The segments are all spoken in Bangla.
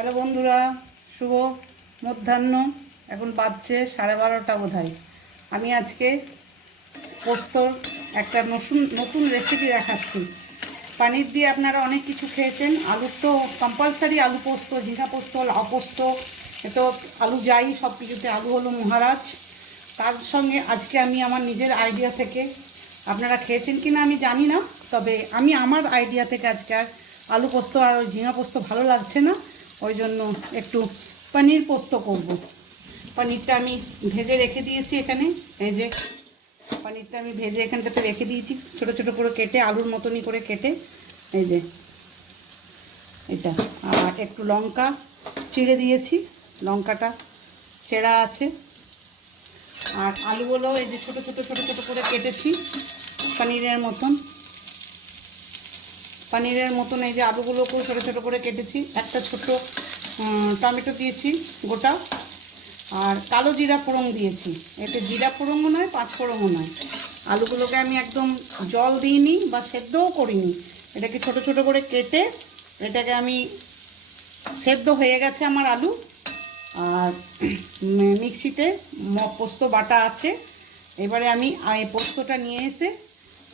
হ্যালো বন্ধুরা, শুভ মধ্যাহ্ন। এখন বাজছে 12:30 বোধহয়। আমি আজকে পোস্তর একটা নতুন রেসিপি দেখাচ্ছি। পানির দিয়ে আপনারা অনেক কিছু খেয়েছেন। আলুর তো কম্পালসারি আলু পোস্ত, ঝিঙা পোস্ত, লাউ পোস্ত, এ তো আলু যাই, সব কিছুতে আলু হলো মহারাজ। তার সঙ্গে আজকে আমি আমার নিজের আইডিয়া থেকে, আপনারা খেয়েছেন কি না আমি জানি না, তবে আমি আমার আইডিয়া থেকে আজকে আর আলু পোস্ত আর ওই ঝিঙা পোস্ত ভালো লাগছে না, ওই জন্য একটু পনির পোস্ত করব। পনিরটা আমি ভেজে রেখে দিয়েছি এখানে। এই যে পনিরটা আমি ভেজে এখানটাতে রেখে দিয়েছি, ছোট ছোট করে কেটে, আলুর মতনই করে কেটে। এই যে এটা, আর একটু লঙ্কা চিড়ে দিয়েছি, লঙ্কাটা চেরা আছে। আর আলুগুলো এই যে ছোট ছোট ছোট ছোট করে কেটেছি পনিরের মতন। এই যে আলুগুলোকেও ছোটো ছোটো করে কেটেছি। একটা ছোট টমেটো দিয়েছি গোটা, আর কালো জিরা ফোড়ন দিয়েছি। এতে জিরা ফোড়নও নয়, পাঁচ ফোড়নও নয়। আলুগুলোকে আমি একদম জল দিইনি বা সেদ্ধও করিনি, এটাকে ছোট ছোট করে কেটে এটাকে আমি, সেদ্ধ হয়ে গেছে আমার আলু। আর মিক্সিতে পোস্ত বাটা আছে। এবারে আমি এই পোস্তটা নিয়ে এসে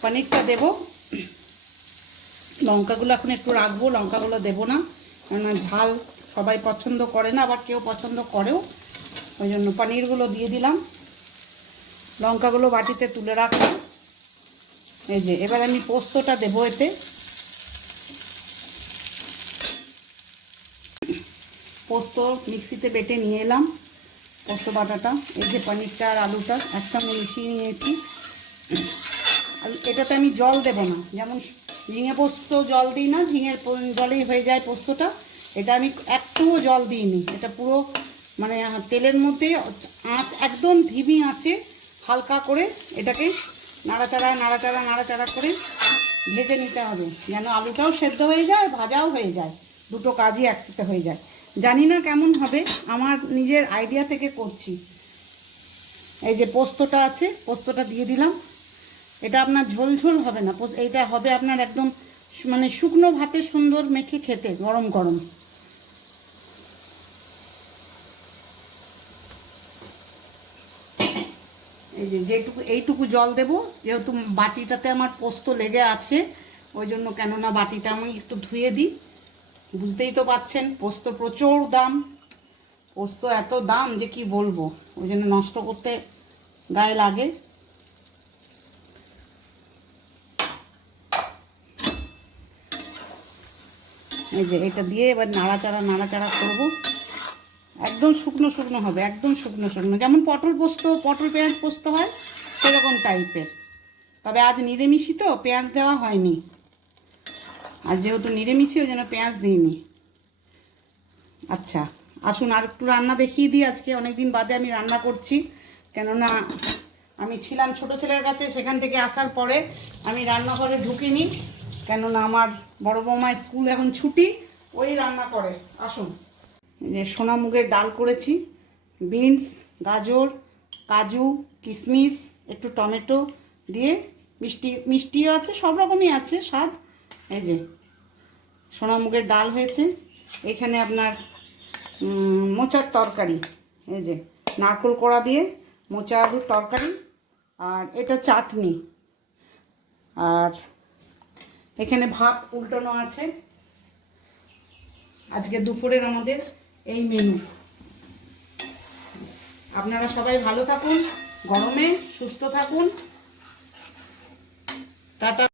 পনিরটা দেবো। লঙ্কাগুলো এখন একটু রাখবো, লঙ্কাগুলো দেবো না, কেননা ঝাল সবাই পছন্দ করে না, আবার কেউ পছন্দ করেও, ওই জন্য পনিরগুলো দিয়ে দিলাম। লঙ্কাগুলো বাটিতে তুলে রাখলাম। এই যে এবার আমি পোস্তটা দেবো এতে। পোস্ত মিক্সিতে বেটে নিয়ে এলাম, পোস্ত বাটাটা। এই যে পনিরটা আর আলুটা একসঙ্গে মিশিয়ে নিয়েছি। এটাতে আমি জল দেব না, যেমন ঝিঙে পোস্ত জল দিই না, ঝিঙের জলেই হয়ে যায় পোস্তটা। এটা আমি একটুও জল দিইনি, এটা পুরো মানে তেলের মধ্যে আঁচ একদম ধিমি আঁচে হালকা করে এটাকে নাড়াচাড়া নাড়াচাড়া নাড়াচাড়া করে ভেজে নিতে হবে, যেন আলুটাও সেদ্ধ হয়ে যায়, ভাজাও হয়ে যায়, দুটো কাজই একসাথে হয়ে যায়। জানি না কেমন হবে, আমার নিজের আইডিয়া থেকে করছি। এই যে পোস্তটা আছে, পোস্তটা দিয়ে দিলাম। এটা আপনার ঝোল ঝোল হবে না, এইটা হবে আপনার একদম মানে শুকনো ভাতে সুন্দর মেখে খেতে, গরম গরম। এই যে এইটুকু জল দেব, যেহেতু বাটিটাতে আমার পোস্ত লেগে আছে, ওই জন্য। কেননা বাটিটা আমি একটু ধুয়ে দিই, বুঝতেই তো পাচ্ছেন পোস্ত প্রচুর দাম। পোস্ত এত দাম যে কি বলবো, ওই জন্য নষ্ট করতে গায়ে লাগে। এই যে এটা দিয়ে এবার নাড়াচাড়া নাড়াচাড়া করব। একদম শুকনো শুকনো হবে, একদম শুকনো শুকনো, যেমন পটল পেঁয়াজ পোস্ত হয় সেরকম টাইপের। তবে আজ নিরামিষি তো পেঁয়াজ দেওয়া হয়নি, আর যেহেতু নিরামিষি ওই জন্য পেঁয়াজ দিইনি। আচ্ছা আসুন আর একটু রান্না দেখিয়ে দিই। আজকে অনেক দিন বাদে আমি রান্না করছি, কেননা আমি ছিলাম ছোট ছেলের কাছে, সেখান থেকে আসার পরে আমি রান্নাঘরে ঢুকিনি, কেননা আমার বড় বৌমার স্কুল এখন ছুটি, ওই রান্না করে। আসুন, যে সোনা মুগের ডাল করেছি, বিনস, গাজর, কাজু, কিশমিশ, একটু টমেটো দিয়ে, মিষ্টিও আছে, সব রকমই আছে স্বাদ। এই যে সোনা মুগের ডাল হয়েছে। এখানে আপনার মোচার তরকারি, এই যে নারকেল কোড়া দিয়ে মোচা আলুর তরকারি, আর এটা চাটনি, আর এখানে ভাত উল্টানো আছে। আজকে দুপুরের আমাদের এই মেনু। আপনারা সবাই ভালো থাকুন, গরমে সুস্থ থাকুন। টাটা।